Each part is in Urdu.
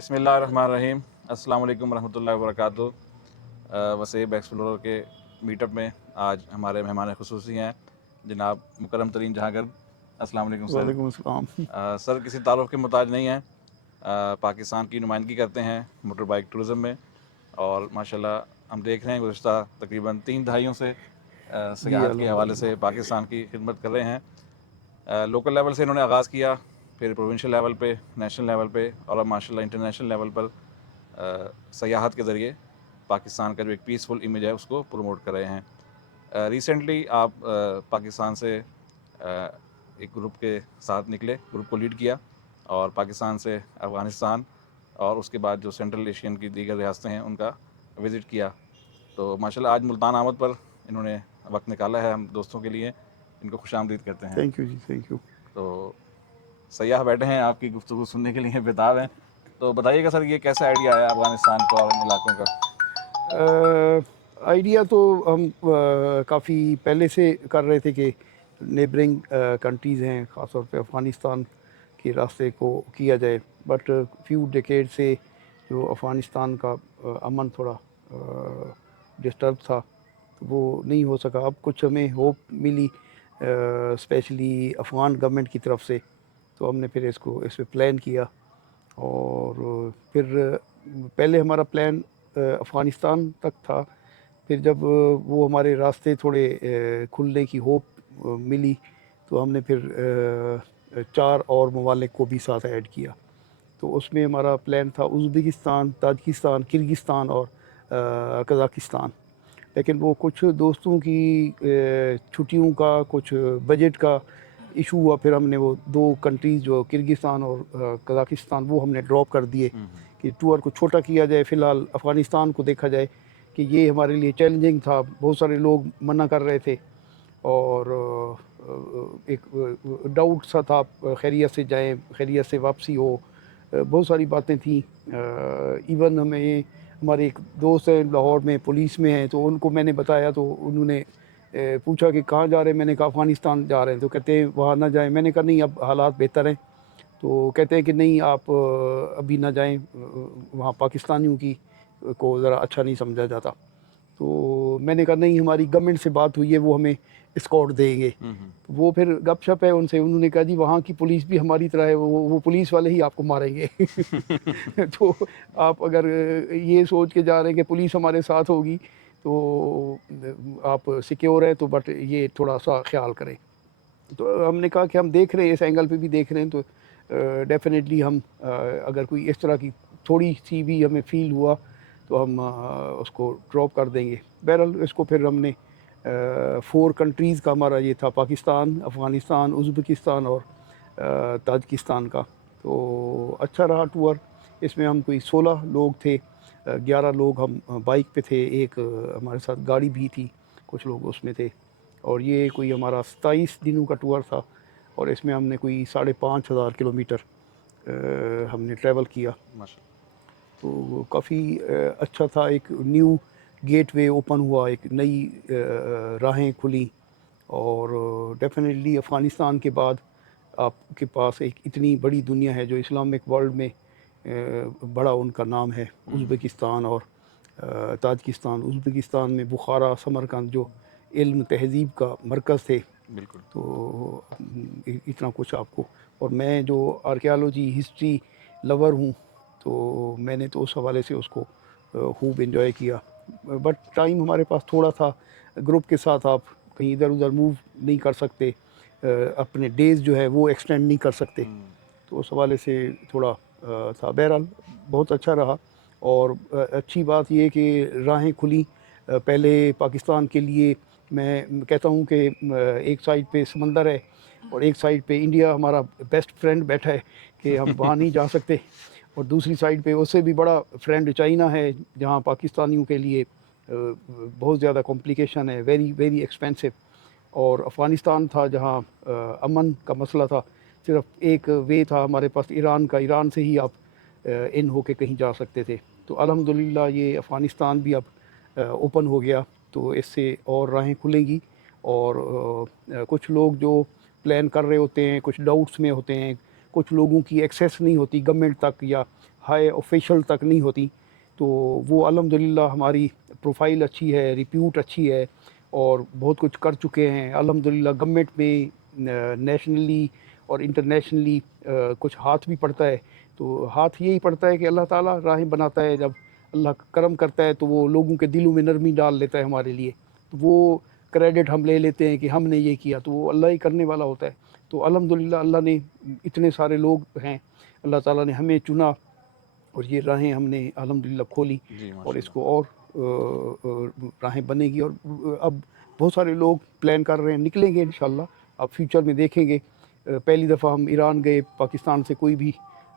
بسم اللہ الرحمن الرحیم. السلام علیکم ورحمۃ اللہ وبرکاتہ. وسیب ایکسپلورر کے میٹ اپ میں آج ہمارے مہمان خصوصی ہیں جناب مکرم ترین جہاں گرد. السلام علیکم سر. وعلیکم السلام. سر کسی تعارف کے محتاج نہیں ہیں. پاکستان کی نمائندگی کرتے ہیں موٹر بائک ٹورزم میں، اور ماشاءاللہ ہم دیکھ رہے ہیں گزشتہ تقریباً 3 دہائیوں سے جی سیاحت کے حوالے سے الحمدللہ. پاکستان کی خدمت کر رہے ہیں. لوکل لیول سے انہوں نے آغاز کیا، پھر پروونشل لیول پہ، نیشنل لیول پہ، اور اب ماشاءاللہ انٹرنیشنل لیول پر سیاحت کے ذریعے پاکستان کا جو ایک پیسفل امیج ہے اس کو پروموٹ کر رہے ہیں. ریسنٹلی آپ پاکستان سے ایک گروپ کے ساتھ نکلے، گروپ کو لیڈ کیا، اور پاکستان سے افغانستان اور اس کے بعد جو سینٹرل ایشین کی دیگر ریاستیں ہیں ان کا وزٹ کیا. تو ماشاءاللہ آج ملتان آمد پر انہوں نے وقت نکالا ہے ہم دوستوں کے لیے. ان کو خوش آمدید کرتے ہیں. تھینک یو جی، تھینک یو. تو سیاح بیٹھے ہیں آپ کی گفتگو سننے کے لیے بےتاب ہیں. تو بتائیے گا سر یہ کیسا آئیڈیا آیا افغانستان کو اور ان علاقوں کا؟ آئیڈیا تو ہم کافی پہلے سے کر رہے تھے کہ نیبرنگ کنٹریز ہیں، خاص طور پہ افغانستان کے راستے کو کیا جائے، بٹ فیو ڈیکیڈ سے جو افغانستان کا امن تھوڑا ڈسٹرب تھا، وہ نہیں ہو سکا. اب کچھ ہمیں ہوپ ملی اسپیشلی افغان گورنمنٹ کی طرف سے، تو ہم نے پھر اس پہ پلان کیا. اور پھر پہلے ہمارا پلان افغانستان تک تھا، پھر جب وہ ہمارے راستے تھوڑے کھلنے کی ہوپ ملی تو ہم نے پھر 4 اور ممالک کو بھی ساتھ ایڈ کیا. تو اس میں ہمارا پلان تھا ازبکستان، تاجکستان، کرگزستان اور قزاقستان. لیکن وہ کچھ دوستوں کی چھٹیوں کا، کچھ بجٹ کا ایشو ہوا، پھر ہم نے وہ 2 کنٹریز جو کرگزستان اور قزاقستان وہ ہم نے ڈراپ کر دیے کہ ٹور کو چھوٹا کیا جائے. فی الحال افغانستان کو دیکھا جائے کہ یہ ہمارے لیے چیلنجنگ تھا، بہت سارے لوگ منع کر رہے تھے، اور ایک ڈاؤٹ سا تھا خیریت سے جائیں، خیریت سے واپسی ہو. بہت ساری باتیں تھیں. ایون ہمیں ہمارے ایک دوست ہیں لاہور میں پولیس میں ہیں، تو ان کو میں نے بتایا تو انہوں نے پوچھا کہ کہاں جا رہے ہیں. میں نے کہا افغانستان جا رہے ہیں. تو کہتے ہیں وہاں نہ جائیں. میں نے کہا نہیں، اب حالات بہتر ہیں. تو کہتے ہیں کہ نہیں، آپ ابھی نہ جائیں، وہاں پاکستانیوں کی کو ذرا اچھا نہیں سمجھا جاتا. تو میں نے کہا نہیں، ہماری گورنمنٹ سے بات ہوئی ہے، وہ ہمیں اسکارٹ دیں گے. وہ پھر گپ شپ ہے ان سے، انہوں نے کہا جی وہاں کی پولیس بھی ہماری طرح ہے، وہ پولیس والے ہی آپ کو ماریں گے. تو آپ اگر یہ سوچ کے جا رہے ہیں کہ پولیس ہمارے ساتھ ہوگی تو آپ سیکیور ہیں، تو بٹ یہ تھوڑا سا خیال کریں. تو ہم نے کہا کہ ہم دیکھ رہے ہیں، اس اینگل پہ بھی دیکھ رہے ہیں، تو ڈیفینیٹلی ہم اگر کوئی اس طرح کی تھوڑی سی بھی ہمیں فیل ہوا تو ہم اس کو ڈراپ کر دیں گے. بہرحال اس کو پھر ہم نے 4 کنٹریز کا ہمارا یہ تھا، پاکستان، افغانستان، ازبکستان اور تاجکستان کا. تو اچھا رہا ٹور. اس میں ہم کوئی 16 لوگ تھے، 11 لوگ ہم بائک پہ تھے، ایک ہمارے ساتھ گاڑی بھی تھی، کچھ لوگ اس میں تھے. اور یہ کوئی ہمارا 27 دنوں کا ٹور تھا، اور اس میں ہم نے کوئی 5,500 کلومیٹر ہم نے ٹریول کیا. تو کافی اچھا تھا. ایک نیو گیٹ وے اوپن ہوا، ایک نئی راہیں کھلیں. اور ڈیفینیٹلی افغانستان کے بعد آپ کے پاس ایک اتنی بڑی دنیا ہے جو اسلامک ورلڈ میں بڑا ان کا نام ہے، ازبکستان اور تاجکستان. ازبکستان میں بخارا، سمرقند جو علم تہذیب کا مرکز تھے. بالکل. تو اتنا کچھ آپ کو، اور میں جو آرکیالوجی ہسٹری لور ہوں، تو میں نے تو اس حوالے سے اس کو خوب انجوائے کیا. بٹ ٹائم ہمارے پاس تھوڑا تھا، گروپ کے ساتھ آپ کہیں ادھر ادھر موو نہیں کر سکتے، اپنے ڈیز جو ہے وہ ایکسٹینڈ نہیں کر سکتے. تو اس حوالے سے تھوڑا تھا. بہرحال بہت اچھا رہا. اور اچھی بات یہ کہ راہیں کھلی. پہلے پاکستان کے لیے میں کہتا ہوں کہ ایک سائڈ پہ سمندر ہے اور ایک سائڈ پہ انڈیا ہمارا بیسٹ فرینڈ بیٹھا ہے کہ ہم وہاں نہیں جا سکتے، اور دوسری سائڈ پہ اس سے بھی بڑا فرینڈ چائنا ہے، جہاں پاکستانیوں کے لیے بہت زیادہ کمپلیکیشن ہے، ویری ویری ایکسپینسو. اور افغانستان تھا جہاں امن کا مسئلہ تھا. صرف ایک وے تھا ہمارے پاس ایران کا، ایران سے ہی آپ ان ہو کے کہیں جا سکتے تھے. تو الحمدللہ یہ افغانستان بھی اب اوپن ہو گیا، تو اس سے اور راہیں کھلیں گی. اور کچھ لوگ جو پلان کر رہے ہوتے ہیں، کچھ ڈاؤٹس میں ہوتے ہیں، کچھ لوگوں کی ایکسیس نہیں ہوتی گورنمنٹ تک یا ہائی آفیشل تک نہیں ہوتی. تو وہ الحمدللہ ہماری پروفائل اچھی ہے, ریپیوٹ اچھی ہے, اور بہت کچھ کر چکے ہیں الحمدللہ. گورنمنٹ میں نیشنلی اور انٹرنیشنلی کچھ ہاتھ بھی پڑتا ہے. تو ہاتھ یہی پڑتا ہے کہ اللہ تعالیٰ راہیں بناتا ہے, جب اللہ کرم کرتا ہے تو وہ لوگوں کے دلوں میں نرمی ڈال لیتا ہے ہمارے لیے. تو وہ کریڈٹ ہم لے لیتے ہیں کہ ہم نے یہ کیا, تو وہ اللہ ہی کرنے والا ہوتا ہے. تو الحمدللہ اللہ نے اتنے سارے لوگ ہیں, اللہ تعالیٰ نے ہمیں چنا, اور یہ راہیں ہم نے الحمدللہ کھولی, جی اور ماشاء اس اللہ. کو اور راہیں بنے گی. اور اب بہت سارے لوگ پلان کر رہے ہیں, نکلیں گے انشاءاللہ. اب فیوچر میں دیکھیں گے. پہلی دفعہ ہم ایران گئے, پاکستان سے کوئی بھی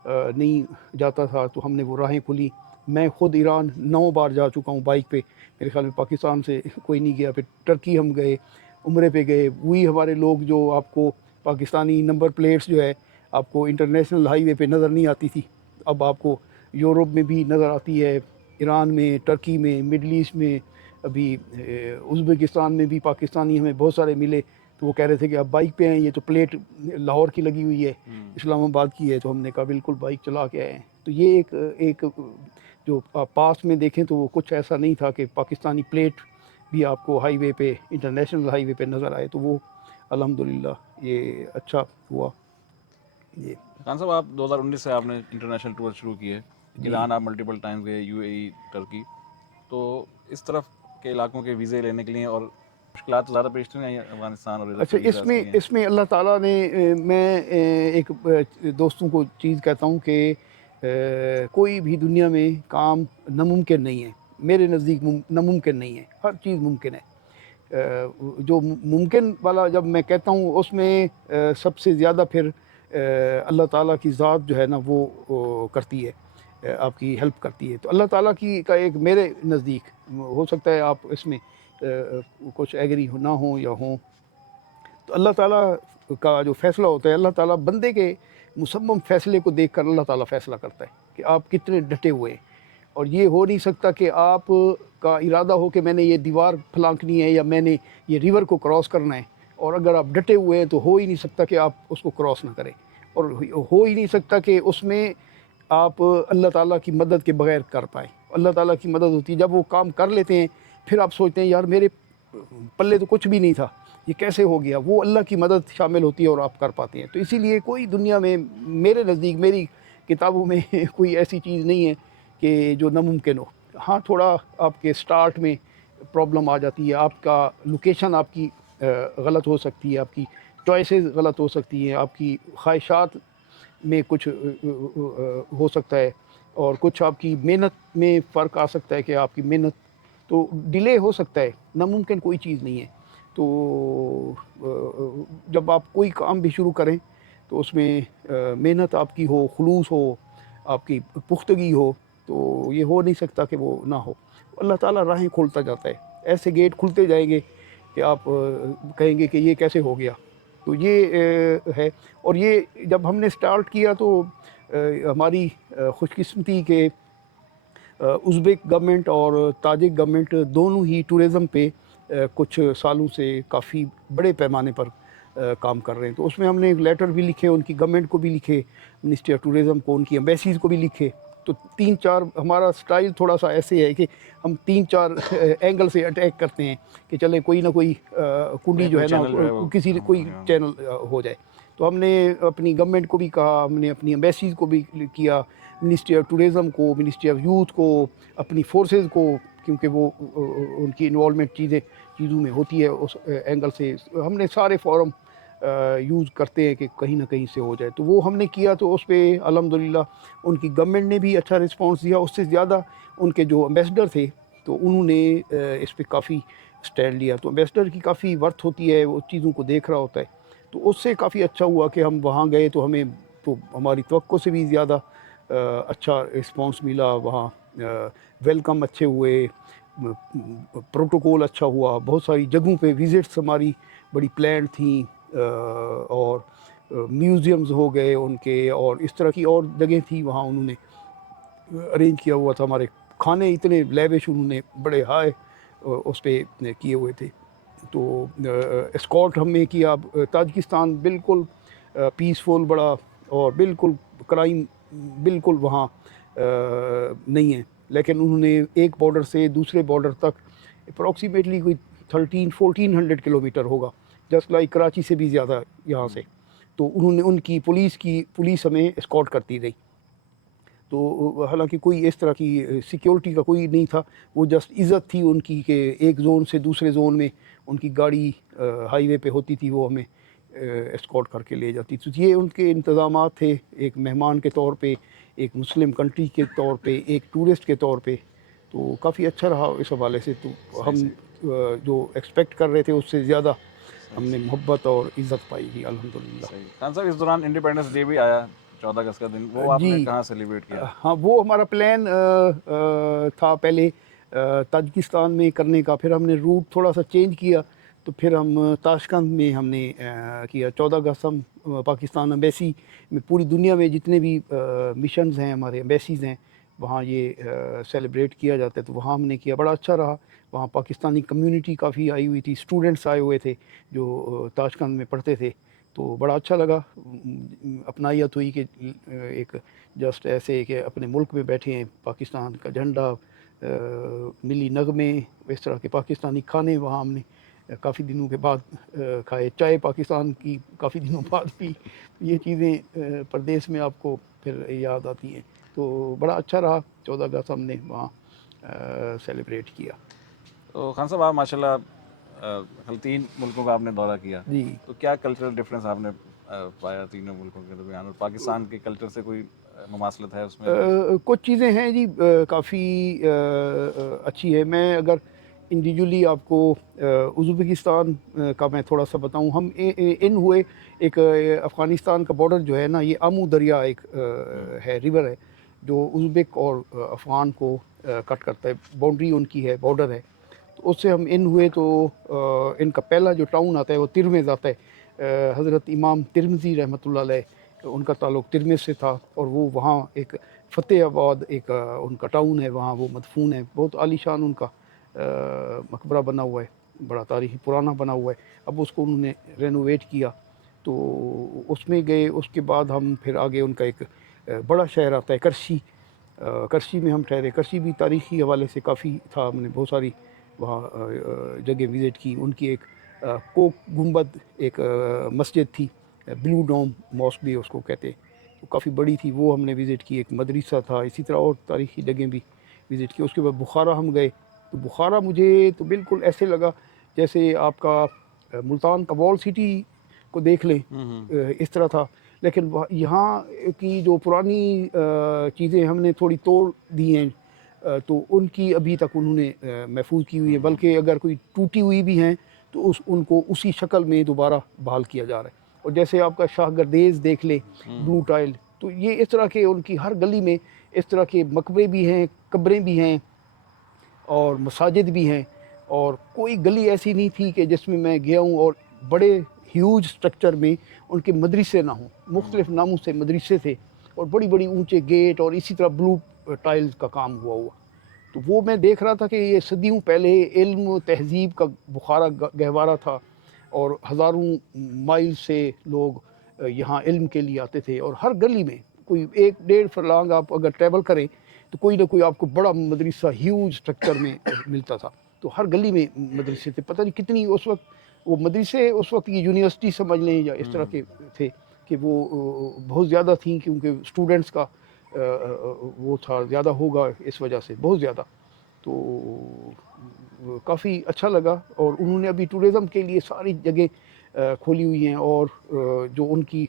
نہیں جاتا تھا, تو ہم نے وہ راہیں کھولی. میں خود ایران 9 بار جا چکا ہوں بائک پہ, میرے خیال میں پاکستان سے کوئی نہیں گیا. پھر ٹرکی ہم گئے, عمرے پہ گئے. وہی ہمارے لوگ جو آپ کو پاکستانی نمبر پلیٹس جو ہے آپ کو انٹرنیشنل ہائی وے پہ نظر نہیں آتی تھی, اب آپ کو یورپ میں بھی نظر آتی ہے, ایران میں, ٹرکی میں, مڈل ایسٹ میں, ابھی ازبکستان میں بھی پاکستانی ہمیں بہت سارے ملے. تو وہ کہہ رہے تھے کہ آپ بائک پہ ہیں, یہ تو پلیٹ لاہور کی لگی ہوئی ہے, اسلام آباد کی ہے. تو ہم نے کہا بالکل بائک چلا کے آئے ہیں. تو یہ ایک جو پاس میں دیکھیں تو وہ کچھ ایسا نہیں تھا کہ پاکستانی پلیٹ بھی آپ کو ہائی وے پہ, انٹرنیشنل ہائی وے پہ نظر آئے. تو وہ الحمدللہ یہ اچھا ہوا. یہ خان صاحب آپ 2019 سے آپ نے انٹرنیشنل ٹور شروع کیے, جی ایران آپ ملٹیپل ٹائم گئے, یو اے ای, ٹرکی. تو اس طرف کے علاقوں کے ویزے لینے کے لیے اور مشکلات زیادہ پیش نہیں آئی افغانستان اور ادھر کے اچھا, ویزاز کے لیے؟ اس میں اللہ تعالیٰ نے میں ایک دوستوں کو چیز کہتا ہوں کہ کوئی بھی دنیا میں کام ناممکن نہیں ہے. میرے نزدیک ناممکن نہیں ہے, ہر چیز ممکن ہے. جو ممکن والا جب میں کہتا ہوں اس میں سب سے زیادہ پھر اللہ تعالیٰ کی ذات جو ہے نا وہ کرتی ہے, آپ کی ہیلپ کرتی ہے. تو اللہ تعالیٰ کی کا ایک میرے نزدیک, ہو سکتا ہے آپ اس میں کچھ ایگری نہ ہوں یا ہوں, تو اللہ تعالیٰ کا جو فیصلہ ہوتا ہے, اللہ تعالیٰ بندے کے مصمم فیصلے کو دیکھ کر اللہ تعالیٰ فیصلہ کرتا ہے کہ آپ کتنے ڈٹے ہوئے ہیں. اور یہ ہو نہیں سکتا کہ آپ کا ارادہ ہو کہ میں نے یہ دیوار پھلانکنی ہے یا میں نے یہ ریور کو کراس کرنا ہے, اور اگر آپ ڈٹے ہوئے ہیں تو ہو ہی نہیں سکتا کہ آپ اس کو کراس نہ کریں, اور ہو ہی نہیں سکتا کہ اس میں آپ اللہ تعالیٰ کی مدد کے بغیر کر پائیں. اللہ تعالیٰ کی مدد ہوتی ہے, جب وہ کام کر لیتے ہیں پھر آپ سوچتے ہیں یار میرے پلے تو کچھ بھی نہیں تھا, یہ کیسے ہو گیا. وہ اللہ کی مدد شامل ہوتی ہے اور آپ کر پاتے ہیں. تو اسی لیے کوئی دنیا میں میرے نزدیک, میری کتابوں میں کوئی ایسی چیز نہیں ہے کہ جو ناممکن ہو. ہاں تھوڑا آپ کے سٹارٹ میں پرابلم آ جاتی ہے, آپ کا لوکیشن آپ کی غلط ہو سکتی ہے, آپ کی چوائسیز غلط ہو سکتی ہیں, آپ کی خواہشات میں کچھ ہو سکتا ہے, اور کچھ آپ کی محنت میں فرق آ سکتا ہے کہ آپ کی محنت تو ڈیلے ہو سکتا ہے. ناممکن کوئی چیز نہیں ہے. تو جب آپ کوئی کام بھی شروع کریں تو اس میں محنت آپ کی ہو, خلوص ہو, آپ کی پختگی ہو, تو یہ ہو نہیں سکتا کہ وہ نہ ہو. اللہ تعالیٰ راہیں کھولتا جاتا ہے, ایسے گیٹ کھلتے جائیں گے کہ آپ کہیں گے کہ یہ کیسے ہو گیا. تو یہ ہے. اور یہ جب ہم نے سٹارٹ کیا تو ہماری خوش قسمتی کہ ازبک گورنمنٹ اور تاجک گورنمنٹ دونوں ہی ٹورزم پہ کچھ سالوں سے کافی بڑے پیمانے پر کام کر رہے ہیں. تو اس میں ہم نے لیٹر بھی لکھے, ان کی گورنمنٹ کو بھی لکھے, منسٹری آف ٹورزم کو, ان کی ایمبیسیز کو بھی لکھے. تو 3-4 ہمارا سٹائل تھوڑا سا ایسے ہے کہ ہم 3-4 اینگل سے اٹیک کرتے ہیں کہ چلے کوئی نہ کوئی کنڈی جو کوئی ہے نا چینل جو ہے وہ کسی کوئی چینل ہو جائے. تو ہم نے اپنی گورنمنٹ کو بھی کہا, ہم نے اپنی ایمبیسیز کو بھی کیا, منسٹری آف ٹورزم کو, منسٹری آف یوتھ کو, اپنی فورسز کو, کیونکہ وہ ان کی انوالومنٹ چیزوں میں ہوتی ہے. اس اینگل سے ہم نے سارے فورم یوز کرتے ہیں کہ کہیں نہ کہیں سے ہو جائے. تو وہ ہم نے کیا, تو اس پہ الحمدللہ ان کی گورنمنٹ نے بھی اچھا رسپانس دیا. اس سے زیادہ ان کے جو امبیسڈر تھے تو انہوں نے اس پہ کافی سٹینڈ لیا. تو امبیسڈر کی کافی ورتھ ہوتی ہے, وہ چیزوں کو دیکھ رہا ہوتا ہے. تو اس سے کافی اچھا ہوا کہ ہم وہاں گئے تو ہمیں تو ہماری توقع سے بھی زیادہ اچھا رسپانس ملا. وہاں ویلکم اچھے ہوئے, پروٹوکول اچھا ہوا, بہت ساری جگہوں پہ وزٹس ہماری بڑی پلانڈ تھیں, اور میوزیمز ہو گئے ان کے, اور اس طرح کی اور جگہیں تھیں وہاں انہوں نے ارینج کیا ہوا تھا. ہمارے کھانے اتنے لیوش انہوں نے بڑے ہائے اس پہ کیے ہوئے تھے. تو اسکارٹ ہم نے کیا. تاجکستان بالکل پیسفل بڑا, اور بالکل کرائم بالکل وہاں نہیں ہیں، لیکن انہوں نے ایک بارڈر سے دوسرے بارڈر تک اپروکسیمیٹلی کوئی 1300-1400 کلومیٹر ہوگا، جسٹ لائک کراچی سے بھی زیادہ یہاں سے. تو انہوں نے ان کی پولیس ہمیں اسکارٹ کرتی رہی. تو حالانکہ کوئی اس طرح کی سیکیورٹی کا کوئی نہیں تھا، وہ جسٹ عزت تھی ان کی کہ ایک زون سے دوسرے زون میں ان کی گاڑی ہائی وے پہ ہوتی تھی، وہ ہمیں اسکارٹ کر کے لے جاتی. تو یہ ان کے انتظامات تھے، ایک مہمان کے طور پہ، ایک مسلم کنٹری کے طور پہ، ایک ٹورسٹ کے طور پہ. تو کافی اچھا رہا اس حوالے سے. تو ہم جو ایکسپیکٹ کر رہے تھے اس سے زیادہ ہم نے محبت اور عزت پائی تھی الحمدللہ. صحیح. خان صاحب اس دوران انڈیپینڈنس ڈے بھی آیا 14 اگست کا دن، وہ آپ نے جی کہاں سیلیبریٹ کیا؟ ہاں، وہ ہمارا پلان تھا پہلے تاجکستان میں کرنے کا، پھر ہم نے روٹ تھوڑا سا چینج کیا، تو پھر ہم تاشکند میں ہم نے کیا. 14 اگست ہم پاکستان ایمبیسی میں، پوری دنیا میں جتنے بھی مشنز ہیں ہمارے ایمبیسیز ہیں وہاں یہ سیلیبریٹ کیا جاتا ہے. تو وہاں ہم نے کیا، بڑا اچھا رہا. وہاں پاکستانی کمیونٹی کافی آئی ہوئی تھی، اسٹوڈنٹس آئے ہوئے تھے جو تاشکند میں پڑھتے تھے. تو بڑا اچھا لگا، اپنائیت ہوئی کہ ایک جسٹ ایسے کہ اپنے ملک میں بیٹھے ہیں، پاکستان کا جھنڈا، ملی نغمے، اس طرح کے پاکستانی کھانے وہاں ہم نے کافی دنوں کے بعد کھائے، چائے پاکستان کی کافی دنوں بعد پی. یہ چیزیں پردیس میں آپ کو پھر یاد آتی ہیں. تو بڑا اچھا رہا 14 اگست ہم نے وہاں سیلیبریٹ کیا. تو خان صاحب آپ ماشاء اللہ 3 ملکوں کا آپ نے دورہ کیا، جی تو کیا کلچرل ڈفرینس آپ نے پایا تینوں ملکوں کے درمیان، اور پاکستان کے کلچر سے کوئی مماثلت ہے اس میں؟ کچھ چیزیں ہیں جی کافی اچھی ہے. میں اگر انڈیویجولی آپ کو ازبکستان کا میں تھوڑا سا بتاؤں، ہم ان ہوئے ایک افغانستان کا بارڈر جو ہے نا، یہ آمو دریا ایک ہے، ریور ہے جو ازبک اور افغان کو کٹ کرتا ہے، باؤنڈری ان کی ہے، بارڈر ہے. تو اس سے ہم ان ہوئے. تو ان کا پہلا جو ٹاؤن آتا ہے وہ ترمز آتا ہے. حضرت امام ترمذی رحمۃ اللہ علیہ ان کا تعلق ترمز سے تھا، اور وہ وہاں ایک فتح آباد ایک ان کا ٹاؤن ہے، وہاں وہ مدفون ہے. بہت عالی شان ان کا مقبرہ بنا ہوا ہے، بڑا تاریخی پرانا بنا ہوا ہے. اب اس کو انہوں نے رینوویٹ کیا، تو اس میں گئے. اس کے بعد ہم پھر آگے ان کا ایک بڑا شہر آتا ہے کرشی. کرشی میں ہم ٹھہرے. کرشی بھی تاریخی حوالے سے کافی تھا، ہم نے بہت ساری وہاں جگہ وزٹ کی. ان کی ایک کوک گنبد ایک مسجد تھی، بلو ڈوم ماسک بھی اس کو کہتے ہیں، تو کافی بڑی تھی، وہ ہم نے وزٹ کی. ایک مدرسہ تھا، اسی طرح اور تاریخی جگہیں بھی وزٹ کی. اس کے بعد بخارا ہم گئے. تو بخارا مجھے تو بالکل ایسے لگا جیسے آپ کا ملتان کا وال سٹی کو دیکھ لیں، اس طرح تھا. لیکن یہاں کی جو پرانی چیزیں ہم نے تھوڑی توڑ دی ہیں، تو ان کی ابھی تک انہوں نے محفوظ کی ہوئی ہے، بلکہ اگر کوئی ٹوٹی ہوئی بھی ہیں تو ان کو اسی شکل میں دوبارہ بحال کیا جا رہا ہے. اور جیسے آپ کا شاہ گردیز دیکھ لیں، بلو ٹائل، تو یہ اس طرح کے ان کی ہر گلی میں اس طرح کے مقبرے بھی ہیں، قبریں بھی ہیں، اور مساجد بھی ہیں. اور کوئی گلی ایسی نہیں تھی کہ جس میں میں گیا ہوں اور بڑے ہیوج سٹرکچر میں ان کے مدرسے نہ ہوں. مختلف ناموں سے مدرسے تھے، اور بڑی بڑی اونچے گیٹ، اور اسی طرح بلو ٹائل کا کام ہوا. تو وہ میں دیکھ رہا تھا کہ یہ صدیوں پہلے علم و تہذیب کا بخارا گہوارہ تھا، اور ہزاروں مائل سے لوگ یہاں علم کے لیے آتے تھے. اور ہر گلی میں کوئی 1-1.5 فرلانگ آپ اگر ٹریول کریں تو کوئی نہ کوئی آپ کو بڑا مدرسہ ہیوج سٹرکچر میں ملتا تھا. تو ہر گلی میں مدرسے تھے. پتہ نہیں کتنی اس وقت وہ مدرسے، اس وقت کی یونیورسٹی سمجھ لیں یا اس طرح کے تھے کہ وہ بہت زیادہ تھیں، کیونکہ اسٹوڈنٹس کا وہ تھا زیادہ ہوگا اس وجہ سے، بہت زیادہ. تو کافی اچھا لگا. اور انہوں نے ابھی ٹورزم کے لیے ساری جگہ کھولی ہوئی ہیں. اور جو ان کی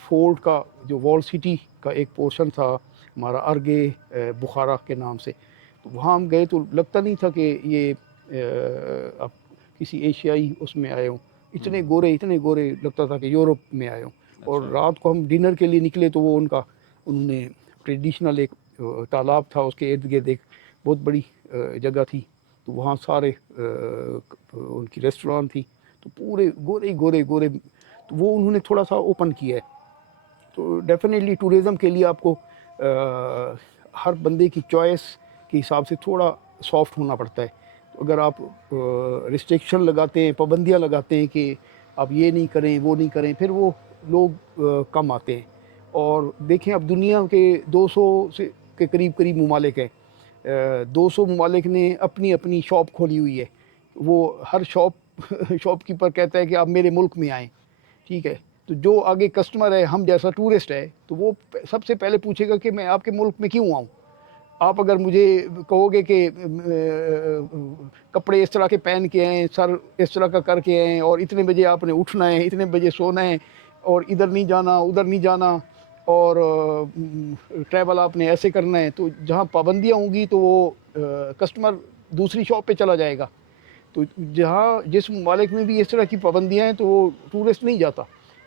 فورٹ کا جو وال سٹی کا ایک پورشن تھا ہمارا ارگے بخارا کے نام سے، تو وہاں ہم گئے تو لگتا نہیں تھا کہ یہ آپ کسی ایشیائی اس میں آئے ہوں. اتنے گورے لگتا تھا کہ یورپ میں آئے ہوں. اور رات کو ہم ڈنر کے لیے نکلے تو وہ انہوں نے ٹریڈیشنل ایک تالاب تھا، اس کے ارد گرد ایک بہت بڑی جگہ تھی، تو وہاں سارے ان کی ریسٹوران تھی، تو پورے گورے. تو وہ انہوں نے تھوڑا سا اوپن کیا ہے. تو ڈیفینیٹلی ٹورزم کے لیے آپ کو ہر بندے کی چوائس کے حساب سے تھوڑا سافٹ ہونا پڑتا ہے. تو اگر آپ ریسٹرکشن لگاتے ہیں، پابندیاں لگاتے ہیں کہ آپ یہ نہیں کریں وہ نہیں کریں، پھر وہ لوگ کم آتے ہیں. اور دیکھیں اب دنیا کے 200 سے کے قریب قریب ممالک ہیں. 200 ممالک نے اپنی اپنی شاپ کھولی ہوئی ہے. وہ ہر شاپ کیپر کہتا ہے کہ آپ میرے ملک میں آئیں, ٹھیک ہے. تو جو آگے کسٹمر ہے, ہم جیسا ٹورسٹ ہے, تو وہ سب سے پہلے پوچھے گا کہ میں آپ کے ملک میں کیوں آؤں. آپ اگر مجھے کہو گے کہ کپڑے اس طرح کے پہن کے آئیں, سر اس طرح کا کر کے آئیں, اور اتنے بجے آپ نے اٹھنا ہے, اتنے بجے سونا ہے, اور ادھر نہیں جانا ادھر نہیں جانا, اور ٹریول آپ نے ایسے کرنا ہے, تو جہاں پابندیاں ہوں گی تو وہ کسٹمر دوسری شاپ پہ چلا جائے گا. تو جہاں جس ممالک میں بھی اس طرح کی پابندیاں ہیں تو وہ ٹورسٹ نہیں جاتا.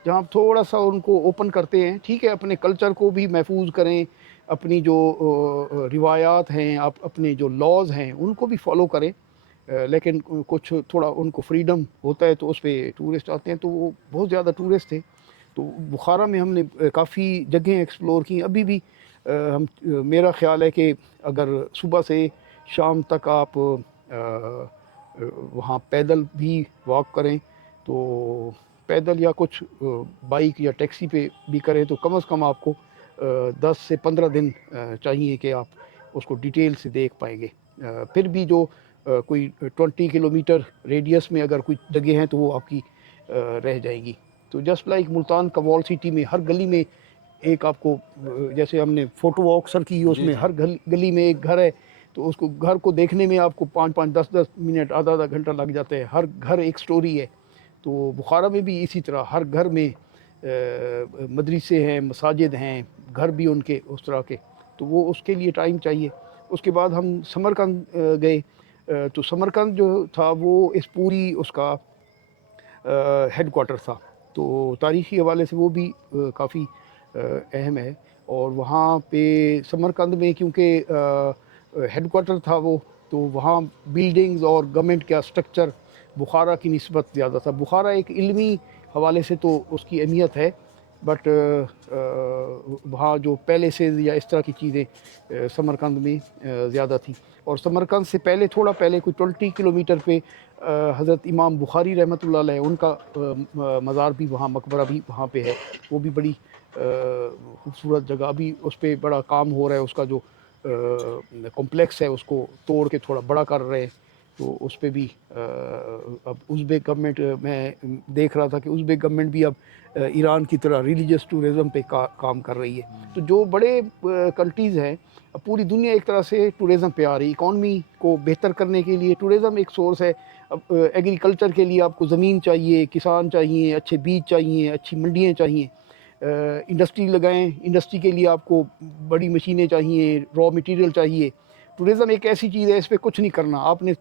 جہاں آپ تھوڑا سا ان کو اوپن کرتے ہیں, ٹھیک ہے, اپنے کلچر کو بھی محفوظ کریں, اپنی جو روایات ہیں, آپ اپنے جو لاز ہیں ان کو بھی فالو کریں, لیکن کچھ تھوڑا ان کو فریڈم ہوتا ہے تو اس پہ ٹورسٹ آتے ہیں. تو وہ بہت زیادہ ٹورسٹ تھے. تو بخارا میں ہم نے کافی جگہیں ایکسپلور کی. ابھی بھی میرا خیال ہے کہ اگر صبح سے شام تک آپ وہاں پیدل بھی واک کریں, تو پیدل یا کچھ بائک یا ٹیکسی پہ بھی کریں, تو کم از کم آپ کو 10 سے 15 دن چاہیے کہ آپ اس کو ڈیٹیل سے دیکھ پائیں گے. پھر بھی جو کوئی 20 کلومیٹر ریڈیس میں اگر کوئی جگہ ہیں تو وہ آپ کی رہ جائیں گی. تو جسٹ لائک ملتان کا وال سٹی میں ہر گلی میں ایک آپ کو, جیسے ہم نے فوٹو واک سر کی, اس میں ہر گلی میں ایک گھر ہے, تو اس کو گھر کو دیکھنے میں آپ کو 5-5 10-10 منٹ آدھا گھنٹہ لگ جاتا ہے. ہر گھر ایک سٹوری ہے. تو بخارا میں بھی اسی طرح ہر گھر میں مدرسے ہیں, مساجد ہیں, گھر بھی ان کے اس طرح کے. تو وہ اس کے لیے ٹائم چاہیے. اس کے بعد ہم سمرقند گئے. تو سمرقند جو تھا وہ اس پوری اس کا ہیڈ کوارٹر تھا. تو تاریخی حوالے سے وہ بھی کافی اہم ہے. اور وہاں پہ سمرقند میں کیونکہ ہیڈ کوارٹر تھا وہ, تو وہاں بلڈنگز اور گورنمنٹ کا سٹرکچر بخارا کی نسبت زیادہ تھا. بخارا ایک علمی حوالے سے تو اس کی اہمیت ہے, بٹ وہاں جو پیلیسز یا اس طرح کی چیزیں سمرقند میں زیادہ تھیں. اور سمرقند سے پہلے تھوڑا پہلے کوئی 20 کلومیٹر پہ حضرت امام بخاری رحمۃ اللہ علیہ, ان کا مزار بھی وہاں, مقبرہ بھی وہاں پہ ہے. وہ بھی بڑی خوبصورت جگہ. ابھی اس پہ بڑا کام ہو رہا ہے, اس کا جو کمپلیکس ہے اس کو توڑ کے تھوڑا بڑا کر رہے ہیں. تو اس پہ بھی اب ازبیک گورنمنٹ, میں دیکھ رہا تھا کہ ازبیک گورنمنٹ بھی اب ایران کی طرح ریلیجس ٹورزم پہ کام کر رہی ہے. تو جو بڑے کنٹریز ہیں, پوری دنیا ایک طرح سے ٹورزم پہ آ رہی ہے. اکانومی کو بہتر کرنے کے لیے ٹورزم ایک سورس ہے. اب ایگریکلچر کے لیے آپ کو زمین چاہیے, کسان چاہیے, اچھے بیج چاہیے, اچھی منڈیاں چاہیے. انڈسٹری لگائیں, انڈسٹری کے لیے آپ کو بڑی مشینیں چاہیے, را مٹیریل چاہیے. ٹورزم ایک ایسی چیز ہے, اس پہ کچھ نہیں کرنا, آپ نے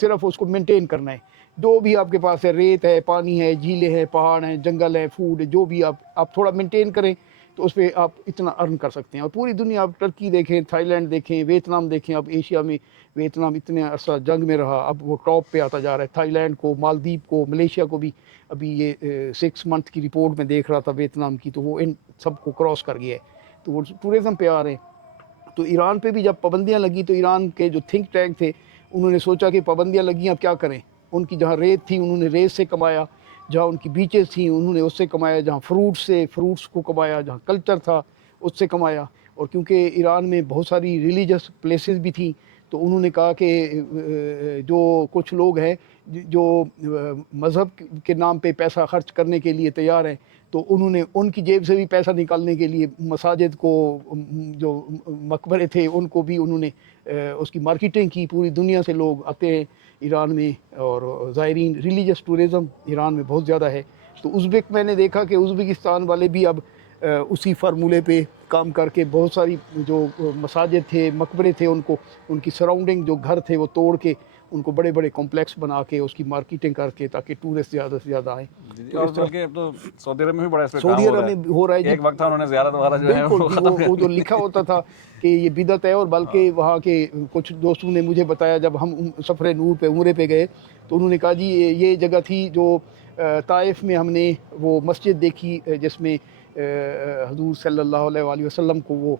صرف اس کو مینٹین کرنا ہے. جو بھی آپ کے پاس ہے, ریت ہے, پانی ہے, جھیلیں ہیں, پہاڑ ہیں, جنگل ہے, فوڈ ہے, جو بھی آپ تھوڑا مینٹین کریں تو اس پہ آپ اتنا ارن کر سکتے ہیں. اور پوری دنیا, آپ ٹرکی دیکھیں, تھائی لینڈ دیکھیں, ویتنام دیکھیں. اب ایشیا میں ویتنام اتنے عرصہ جنگ میں رہا, اب وہ ٹاپ پہ آتا جا رہا ہے. تھائی لینڈ کو, مالدیپ کو, ملیشیا کو بھی ابھی یہ 6 منتھ کی رپورٹ میں دیکھ رہا تھا ویتنام کی, تو وہ ان سب کو کراس کر گیا ہے. تو وہ ٹورزم پہ آ رہے ہیں. تو ایران پہ بھی جب پابندیاں لگی تو ایران کے جو تھنک ٹینک تھے انہوں نے سوچا کہ پابندیاں لگیں اب کیا کریں. ان کی جہاں ریت تھی انہوں نے ریت سے کمایا, جہاں ان کی بیچز تھیں انہوں نے اس سے کمایا, جہاں فروٹس کو کمایا, جہاں کلچر تھا اس سے کمایا. اور کیونکہ ایران میں بہت ساری ریلیجس پلیسز بھی تھیں, تو انہوں نے کہا کہ جو کچھ لوگ ہیں جو مذہب کے نام پہ پیسہ خرچ کرنے کے لیے تیار ہیں, تو انہوں نے ان کی جیب سے بھی پیسہ نکالنے کے لیے مساجد کو, جو مقبرے تھے ان کو بھی انہوں نے اس کی مارکیٹنگ کی. پوری دنیا سے لوگ آتے ہیں ایران میں, اور زائرین, ریلیجس ٹورزم ایران میں بہت زیادہ ہے. تو ازبیک, میں نے دیکھا کہ ازبکستان والے بھی اب اسی فارمولے پہ کام کر کے بہت ساری جو مساجد تھے, مقبرے تھے, ان کی سراؤنڈنگ جو گھر تھے وہ توڑ کے ان کو بڑے بڑے کمپلیکس بنا کے اس کی مارکیٹنگ کر کے, تاکہ ٹورسٹ زیادہ سے زیادہ آئیں. اور بلکہ اب تو سعودی عرب میں بھی بڑا اس پہ کام سعودی ہو عرب رہا میں ہے. ہو رہا ہے جی, ایک وقت تھا انہوں نے زیارت وغیرہ جو ہے بالکل وہ جی, ختم وہ جو لکھا ہوتا تھا کہ یہ بدعت ہے. اور بلکہ وہاں کے کچھ دوستوں نے مجھے بتایا, جب ہم سفر نور پہ عمرے پہ گئے تو انہوں نے کہا جی یہ جگہ تھی جو طائف میں ہم نے وہ مسجد دیکھی جس میں حضور صلی اللہ علیہ وآلہ وسلم کو وہ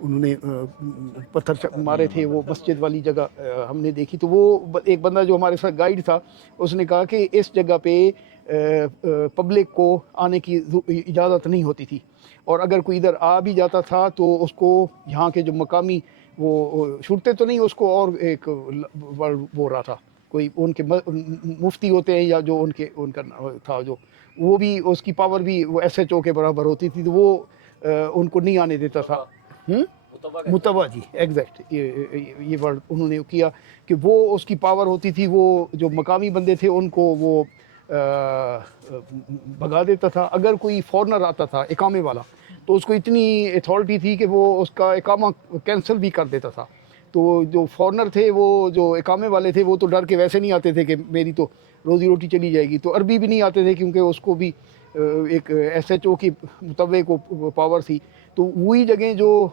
انہوں نے پتھر مارے تھے, وہ مسجد والی جگہ ہم نے دیکھی. تو وہ ایک بندہ جو ہمارے ساتھ گائیڈ تھا, اس نے کہا کہ اس جگہ پہ پبلک کو آنے کی اجازت نہیں ہوتی تھی. اور اگر کوئی ادھر آ بھی جاتا تھا تو اس کو یہاں کے جو مقامی وہ چھوٹتے تو نہیں، اس کو اور ایک وہ رہا تھا، کوئی ان کے مفتی ہوتے ہیں یا جو ان کا تھا، جو وہ بھی اس کی پاور بھی وہ ایس ایچ او کے برابر ہوتی تھی، تو وہ ان کو نہیں آنے دیتا تھا۔ متبع جی، ایگزیکٹ، یہ ورڈ انہوں نے کیا کہ وہ اس کی پاور ہوتی تھی، وہ جو مقامی بندے تھے ان کو وہ بھگا دیتا تھا۔ اگر کوئی فورنر آتا تھا اقامے والا تو اس کو اتنی اتھارٹی تھی کہ وہ اس کا اقامہ کینسل بھی کر دیتا تھا۔ تو جو فورنر تھے، وہ جو اقامے والے تھے، وہ تو ڈر کے ویسے نہیں آتے تھے کہ میری تو روزی روٹی چلی جائے گی، تو عربی بھی نہیں آتے تھے کیونکہ اس کو بھی ایک ایس ایچ او کی متبع کو پاور تھی۔ تو وہی جگہیں جو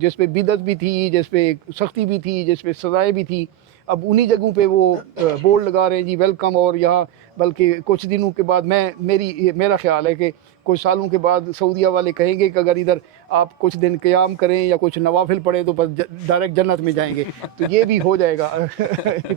جس پہ بدعت بھی تھی، جس پہ سختی بھی تھی، جس پہ سزائیں بھی تھی، اب انہی جگہوں پہ وہ بورڈ لگا رہے ہیں جی ویلکم، اور یہاں بلکہ کچھ دنوں کے بعد میرا خیال ہے کہ کچھ سالوں کے بعد سعودیہ والے کہیں گے کہ اگر ادھر آپ کچھ دن قیام کریں یا کچھ نوافل پڑھیں تو بس ڈائریکٹ جنت میں جائیں گے، تو یہ بھی ہو جائے گا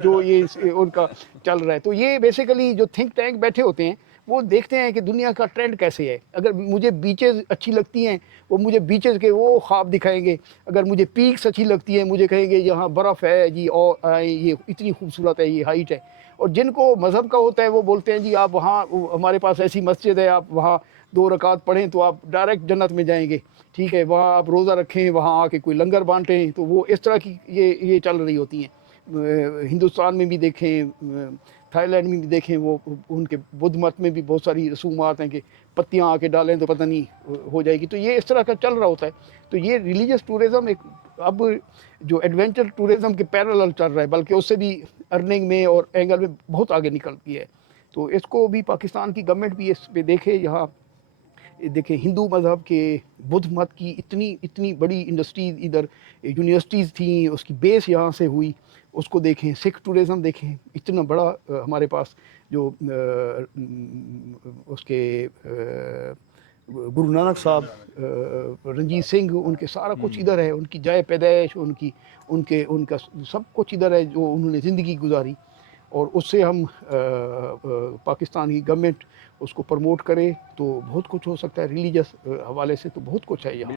جو یہ ان کا چل رہا ہے۔ تو یہ بیسیکلی جو تھنک ٹینک بیٹھے ہوتے ہیں وہ دیکھتے ہیں کہ دنیا کا ٹرینڈ کیسے ہے۔ اگر مجھے بیچز اچھی لگتی ہیں، وہ مجھے بیچز کے وہ خواب دکھائیں گے۔ اگر مجھے پیکس اچھی لگتی ہیں، مجھے کہیں گے یہاں برف ہے جی، اور یہ اتنی خوبصورت ہے، یہ ہائٹ ہے۔ اور جن کو مذہب کا ہوتا ہے وہ بولتے ہیں جی آپ وہاں، ہمارے پاس ایسی مسجد ہے، آپ وہاں 2 رکعت پڑھیں تو آپ ڈائریکٹ جنت میں جائیں گے، ٹھیک ہے، وہاں آپ روزہ رکھیں، وہاں آ کے کوئی لنگر بانٹیں۔ تو وہ اس طرح کی یہ چل رہی ہوتی ہیں۔ ہندوستان میں بھی دیکھیں، تھائی لینڈ میں بھی دیکھیں، وہ ان کے بدھ مت میں بھی بہت ساری رسومات ہیں کہ پتیاں آ کے ڈالیں تو پتہ نہیں ہو جائے گی۔ تو یہ اس طرح کا چل رہا ہوتا ہے۔ تو یہ ریلیجس ٹورزم ایک اب جو ایڈونچر ٹورزم کے پیرالل چل رہا ہے، بلکہ اس سے بھی ارننگ میں اور اینگل میں بہت آگے نکل گیا ہے۔ تو اس کو بھی پاکستان کی گورنمنٹ بھی اس پہ دیکھے۔ یہاں دیکھیں ہندو مذہب کے بدھ مت کی اتنی بڑی انڈسٹریز، ادھر یونیورسٹیز تھیں، اس کی بیس یہاں سے ہوئی، اس کو دیکھیں۔ سکھ ٹورزم دیکھیں، اتنا بڑا ہمارے پاس جو اس کے گرو نانک صاحب، رنجیت سنگھ، ان کے سارا کچھ ادھر ہے، ان کی جائے پیدائش، ان کا سب کچھ ادھر ہے جو انہوں نے زندگی گزاری۔ اور اس سے ہم پاکستان کی گورنمنٹ اس کو پروموٹ کرے تو بہت کچھ ہو سکتا ہے۔ ریلیجس حوالے سے تو بہت کچھ ہے یہاں۔